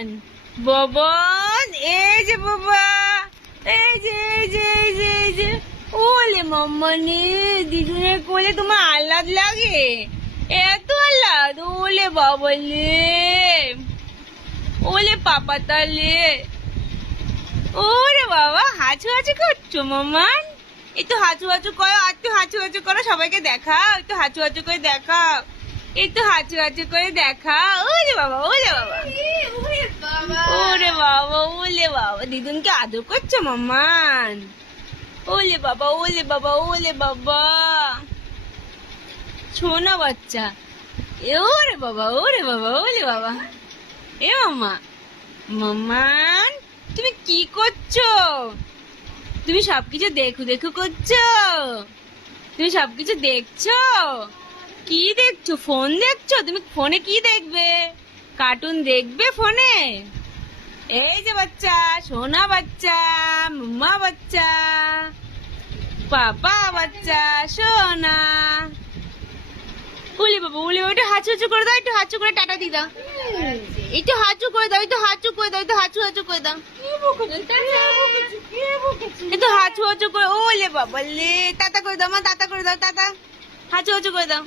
ববন ববন, এই যে বাবা, এই যে এই যে এই যে এই যে, ওলে মাম্মানি দিদুনের কোলে তোমার আহ্লাদ লাগে, এত আহ্লাদ, ওলে বাবলে, ওলে পাপা তালে, ওরে বাবা হাঁচু হাঁচু করছো মাম্মান, একটু হাঁচু হাঁচু করো, আর একটু হাঁচু হাঁচু করো, সবাইকে দেখাও, একটু হাঁচু হাঁচু করে দেখাও, একটু হাঁচু হাঁচু করে দেখাও, ওরে বাবা ওলে বাবা, ওরে বাবা ওলে বাবা, দিদুনকে আদর করছো মাম্মান, ওলে বাবা ওলে বাবা ওলে বাবা, সোনা বাচ্চা, ওরে বাবা ওরে বাবা ওলে বাবা, এ মাম্মা, মাম্মান তুমি কি করছো? তুমি সবকিছু দেখু দেখু করছো? তুমি সবকিছু দেখছো? কি দেখছো? ফোন দেখছো? তুমি ফোনে কি দেখবে? কার্টুন দেখবে ফোনে? এই যে বাচ্চা, সোনা বাচ্চা, মাম্মা বাচ্চা, পাপা বাচ্চা, সোনা, উলি বাবা উলি বাবা, একটু হাঁচু হাঁচু করে দাও, একটু হাঁচু করে টাটা দি দাও, একটু হাঁচু করে দাও, একটু হাঁচু করে দাও, একটু হাঁচু হাঁচু করে দাও, একটু হাঁচু হাঁচু করে, ওলে বাবা লে, টাটা করে দাও মা, টাটা করে দাও, টাটা, হাঁচু হাঁচু করে দাও।